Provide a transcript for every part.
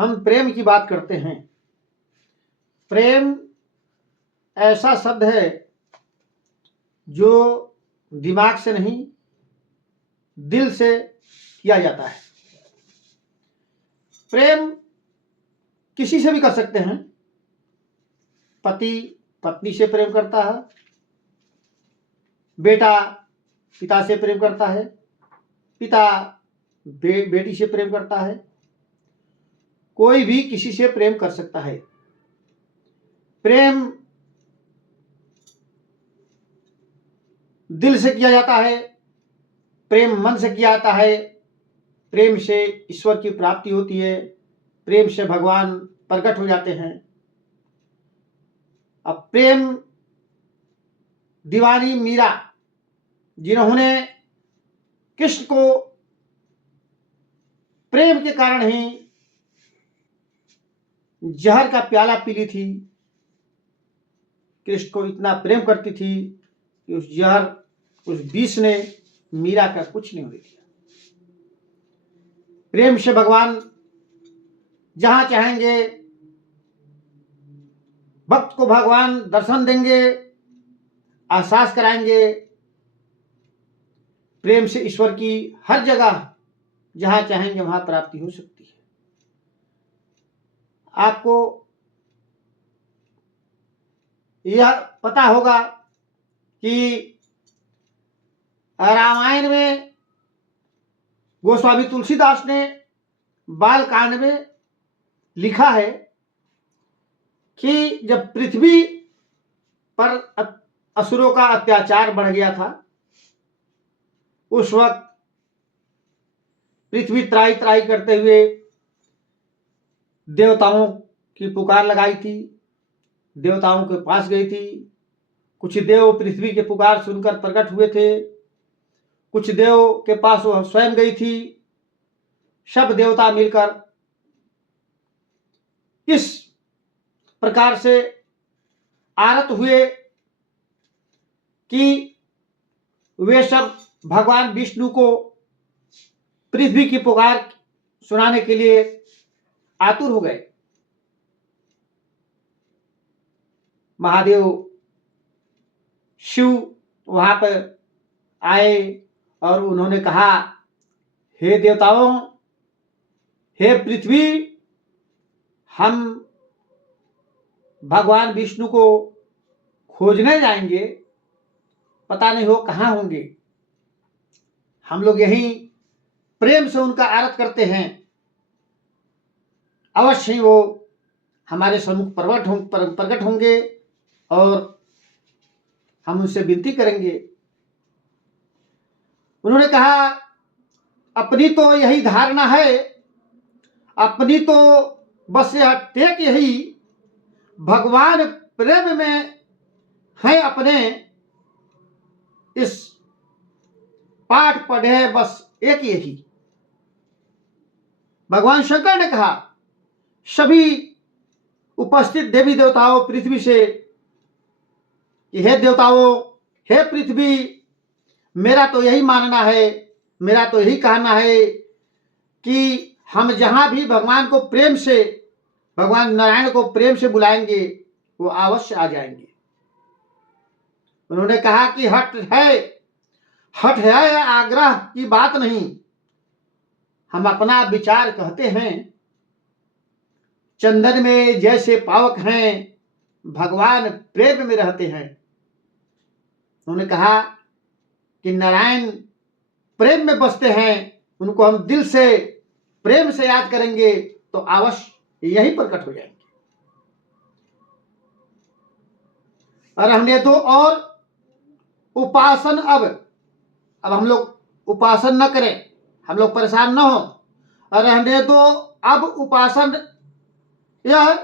हम प्रेम की बात करते हैं। प्रेम ऐसा शब्द है जो दिमाग से नहीं, दिल से किया जाता है। प्रेम किसी से भी कर सकते हैं। पति पत्नी से प्रेम करता है, बेटा पिता से प्रेम करता है, पिता बेटी से प्रेम करता है। कोई भी किसी से प्रेम कर सकता है। प्रेम दिल से किया जाता है, प्रेम मन से किया जाता है। प्रेम से ईश्वर की प्राप्ति होती है, प्रेम से भगवान प्रकट हो जाते हैं। अब प्रेम दीवानी मीरा, जिन्होंने कृष्ण को प्रेम के कारण ही जहर का प्याला पी ली थी। कृष्ण को इतना प्रेम करती थी कि उस जहर, उस विष ने मीरा का कुछ नहीं होने दिया। प्रेम से भगवान जहां चाहेंगे भक्त को भगवान दर्शन देंगे, एहसास कराएंगे। प्रेम से ईश्वर की हर जगह जहां चाहेंगे वहां प्राप्ति हो सकती है। आपको यह पता होगा कि रामायण में गोस्वामी तुलसीदास ने बाल कांड में लिखा है कि जब पृथ्वी पर असुरों का अत्याचार बढ़ गया था, उस वक्त पृथ्वी त्राही त्राही करते हुए देवताओं की पुकार लगाई थी, देवताओं के पास गई थी। कुछ देव पृथ्वी के पुकार सुनकर प्रकट हुए थे, कुछ देव के पास वह स्वयं गई थी। सब देवता मिलकर इस प्रकार से आरत हुए कि वे सब भगवान विष्णु को पृथ्वी की पुकार सुनाने के लिए आतुर हो गए। महादेव शिव वहां पर आए और उन्होंने कहा, हे देवताओं, हे पृथ्वी, हम भगवान विष्णु को खोजने जाएंगे, पता नहीं हो कहाँ होंगे। हम लोग यहीं प्रेम से उनका आरत करते हैं, अवश्य ही वो हमारे सम्मुख प्रकट होंगे और हम उनसे विनती करेंगे। उन्होंने कहा, अपनी तो यही धारणा है, अपनी तो बस यह टेक यही, भगवान प्रेम में है अपने, इस पाठ पढ़े बस एक यही। भगवान शंकर ने कहा सभी उपस्थित देवी देवताओं पृथ्वी से कि हे देवताओं, हे पृथ्वी, मेरा तो यही मानना है, मेरा तो यही कहना है कि हम जहां भी भगवान को प्रेम से, भगवान नारायण को प्रेम से बुलाएंगे वो अवश्य आ जाएंगे। उन्होंने कहा कि हट है आग्रह की बात नहीं, हम अपना विचार कहते हैं। चंदन में जैसे पावक हैं, भगवान प्रेम में रहते हैं। उन्होंने कहा कि नारायण प्रेम में बसते हैं, उनको हम दिल से प्रेम से याद करेंगे तो अवश्य यही प्रकट हो जाएंगे। और हमने तो और उपासन, अब हम लोग उपासन न करें, हम लोग परेशान न हो। और हमने तो अब उपासन, यह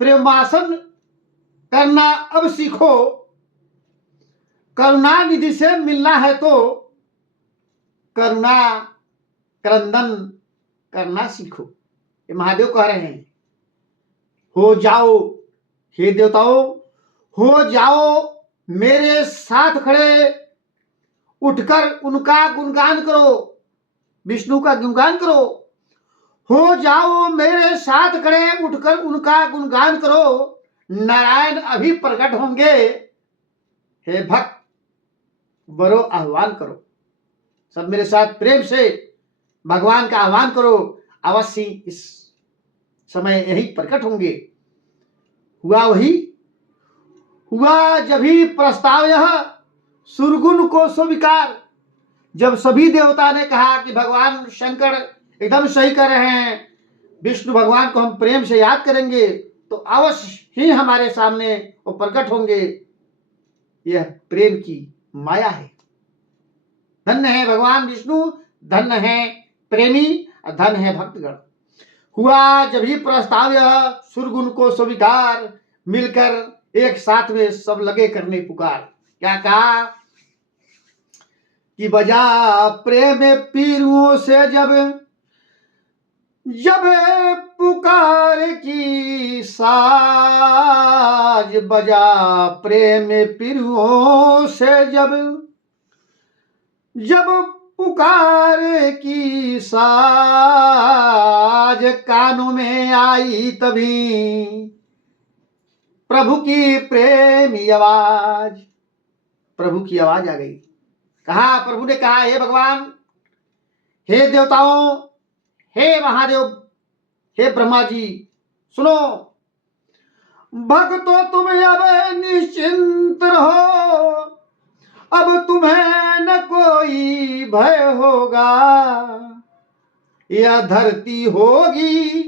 प्रेमासन करना अब सीखो, करुणा निधि से मिलना है तो करुणा क्रंदन करना सीखो। ये महादेव कह रहे हैं, हो जाओ हे देवताओं, हो जाओ मेरे साथ खड़े, उठकर उनका गुणगान करो, विष्णु का गुणगान करो। हो जाओ मेरे साथ खड़े, उठकर उनका गुणगान करो, नारायण अभी प्रकट होंगे। हे भक्त बरो आह्वान करो, सब मेरे साथ प्रेम से भगवान का आह्वान करो, अवश्य इस समय यही प्रकट होंगे। हुआ वही, हुआ जब ही प्रस्ताव यह सुरगुन को स्वीकार। जब सभी देवता ने कहा कि भगवान शंकर एकदम सही कर रहे हैं, विष्णु भगवान को हम प्रेम से याद करेंगे तो अवश्य ही हमारे सामने वो प्रकट होंगे। यह प्रेम की माया है। धन्य है भगवान विष्णु, धन्य है प्रेमी, धन्य है भक्तगण। हुआ जब ही प्रस्ताव यह सुरगुन को स्वीकार, मिलकर एक साथ में सब लगे करने पुकार। क्या कहा कि बजा प्रेम पीरुओं से जब जब पुकार की साज, बजा प्रेम पीरुओं से जब जब पुकार की साज, कानों में आई तभी प्रभु की प्रेमी आवाज। प्रभु की आवाज आ गई। कहा, प्रभु ने कहा, हे भगवान, हे देवताओं, हे महादेव, हे ब्रह्मा जी, सुनो, भक्तों तुम अब निश्चिंत रहो, अब तुम्हें न कोई भय होगा। यह धरती होगी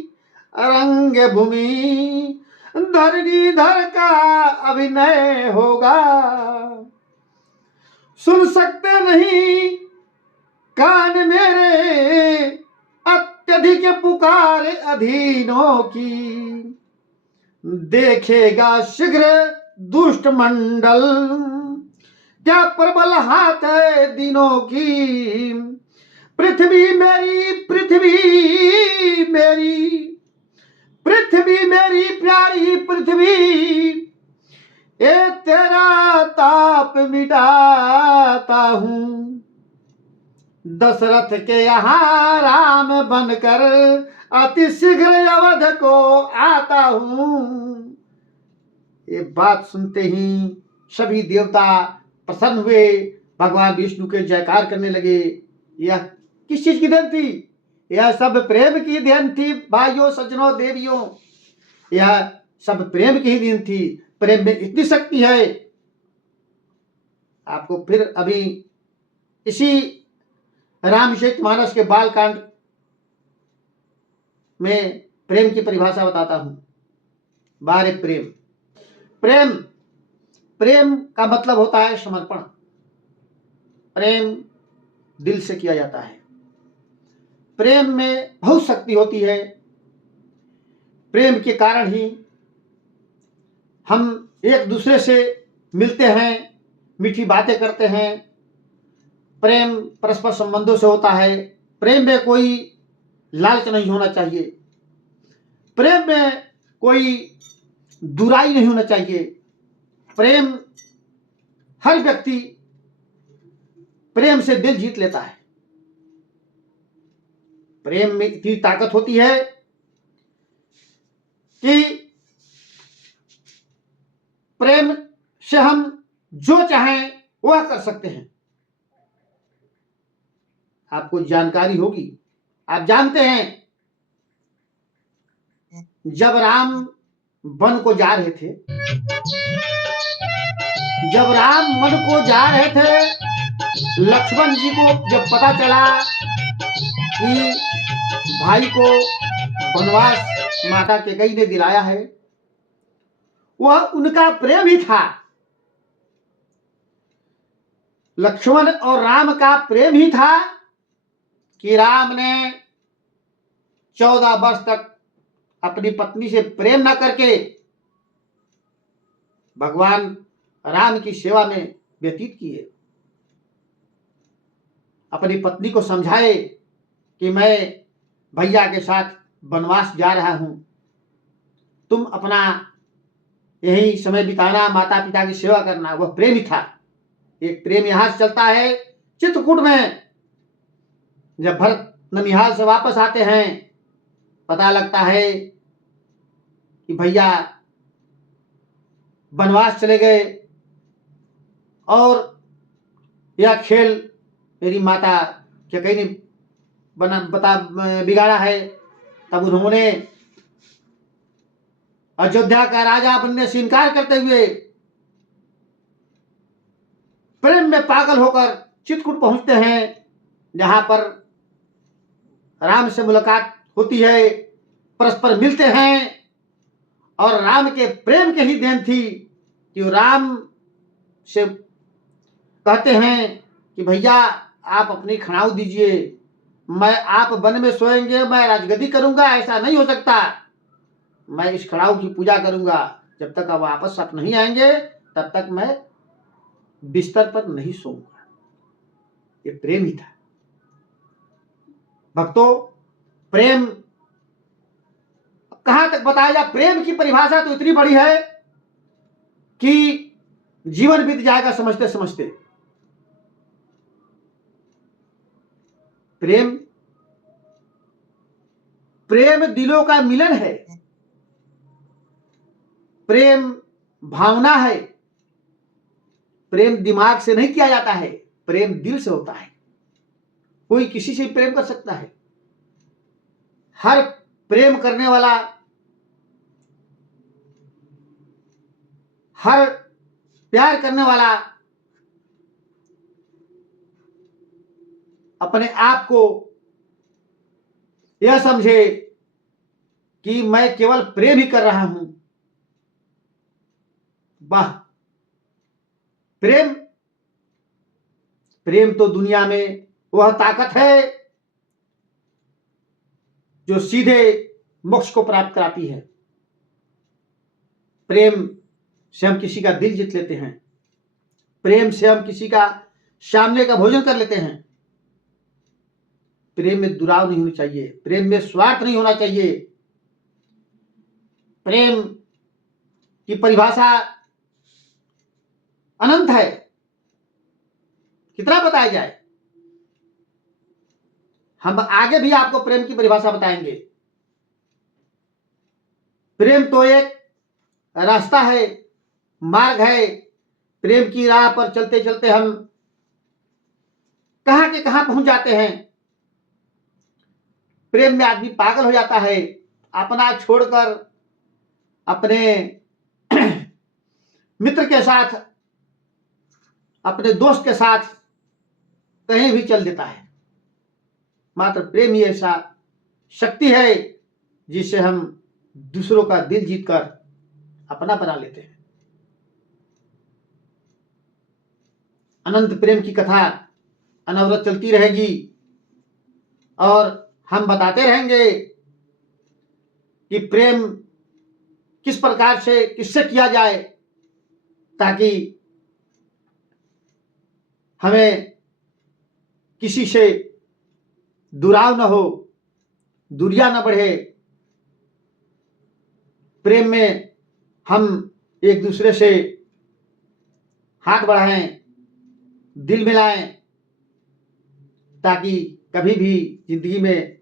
रंग भूमि, धरणीधर का अभिनय होगा। सुन सकते नहीं कान मेरे, अत्यधिक पुकार अधीनों की। देखेगा शीघ्र दुष्ट मंडल, क्या प्रबल हाथ है दिनों की। पृथ्वी मेरी, पृथ्वी मेरी, पृथ्वी मेरी प्यारी पृथ्वी, ये तेरा ताप मिटाता हूं। दशरथ के यहाँ राम बनकर अति शीघ्र अवध को आता हूं। ये बात सुनते ही सभी देवता प्रसन्न हुए, भगवान विष्णु के जयकार करने लगे। यह किस चीज की देन थी? यह सब प्रेम की देन थी भाइयों, सज्जनों, देवियों। यह सब प्रेम की ही देन थी। प्रेम में इतनी शक्ति है। आपको फिर अभी इसी रामचरितमानस के बालकांड में प्रेम की परिभाषा बताता हूं। बारे प्रेम, प्रेम प्रेम का मतलब होता है समर्पण। प्रेम दिल से किया जाता है। प्रेम में बहुत शक्ति होती है। प्रेम के कारण ही हम एक दूसरे से मिलते हैं, मीठी बातें करते हैं। प्रेम परस्पर संबंधों से होता है। प्रेम में कोई लालच नहीं होना चाहिए। प्रेम में कोई दुराई नहीं होना चाहिए। प्रेम, हर व्यक्ति प्रेम से दिल जीत लेता है। प्रेम में इतनी ताकत होती है कि प्रेम से हम जो चाहें वह कर सकते हैं। आपको जानकारी होगी, आप जानते हैं, जब राम वन को जा रहे थे, जब राम वन को जा रहे थे, लक्ष्मण जी को जब पता चला कि भाई को वनवास माता कैकेयी ने दिलाया है, वह उनका प्रेम ही था। लक्ष्मण और राम का प्रेम ही था कि राम ने 14 वर्ष तक अपनी पत्नी से प्रेम न करके भगवान राम की सेवा में व्यतीत किए। अपनी पत्नी को समझाए कि मैं भैया के साथ वनवास जा रहा हूं, तुम अपना यही समय बिताना, माता पिता की सेवा करना। वह प्रेम ही था। एक प्रेम यहां से चलता है चित्रकूट में। जब भरत ननिहाल से वापस आते हैं पता लगता है कि भैया वनवास चले गए और यह खेल मेरी माता क्या कहीं ने बिगाड़ा है। तब उन्होंने अयोध्या का राजा बनने से इनकार करते हुए प्रेम में पागल होकर चित्रकूट पहुंचते हैं, जहां पर राम से मुलाकात होती है, परस्पर मिलते हैं। और राम के प्रेम के ही देन थी कि वो राम से कहते हैं कि भैया आप अपनी खड़ाऊ दीजिए, मैं आप वन में सोएंगे, मैं राजगद्दी करूंगा, ऐसा नहीं हो सकता। मैं इस खड़ाऊ की पूजा करूंगा, जब तक आप वापस आप नहीं आएंगे तब तक मैं बिस्तर पर नहीं सोऊंगा। ये प्रेम ही था भक्तों। प्रेम कहां तक बताया जाए, प्रेम की परिभाषा तो इतनी बड़ी है कि जीवन बीत जाएगा समझते समझते। प्रेम प्रेम दिलों का मिलन है, प्रेम भावना है। प्रेम दिमाग से नहीं किया जाता है, प्रेम दिल से होता है। कोई किसी से प्रेम कर सकता है। हर प्रेम करने वाला, हर प्यार करने वाला अपने आप को यह समझे कि मैं केवल प्रेम ही कर रहा हूं। वाह, प्रेम प्रेम तो दुनिया में वह ताकत है जो सीधे मोक्ष को प्राप्त कराती है। प्रेम से हम किसी का दिल जीत लेते हैं, प्रेम से हम किसी का सामने का भोजन कर लेते हैं। प्रेम में दुराव नहीं होनी चाहिए, प्रेम में स्वार्थ नहीं होना चाहिए। प्रेम की परिभाषा अनंत है, कितना बताया जाए। हम आगे भी आपको प्रेम की परिभाषा बताएंगे। प्रेम तो एक रास्ता है, मार्ग है। प्रेम की राह पर चलते चलते हम कहां के कहां पहुंच जाते हैं। प्रेम में आदमी पागल हो जाता है, अपना छोड़कर अपने मित्र के साथ, अपने दोस्त के साथ कहीं भी चल देता है। मात्र प्रेम ही ऐसा शक्ति है जिससे हम दूसरों का दिल जीतकर अपना बना लेते हैं। अनंत प्रेम की कथा अनवरत चलती रहेगी और हम बताते रहेंगे कि प्रेम किस प्रकार से किससे किया जाए ताकि हमें किसी से दुराव न हो, दूरियां न बढ़े। प्रेम में हम एक दूसरे से हाथ बढ़ाएं, दिल मिलाएं, ताकि कभी भी जिंदगी में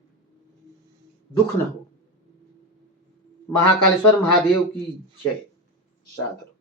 दुख न हो। महाकालेश्वर महादेव की जय। साधु।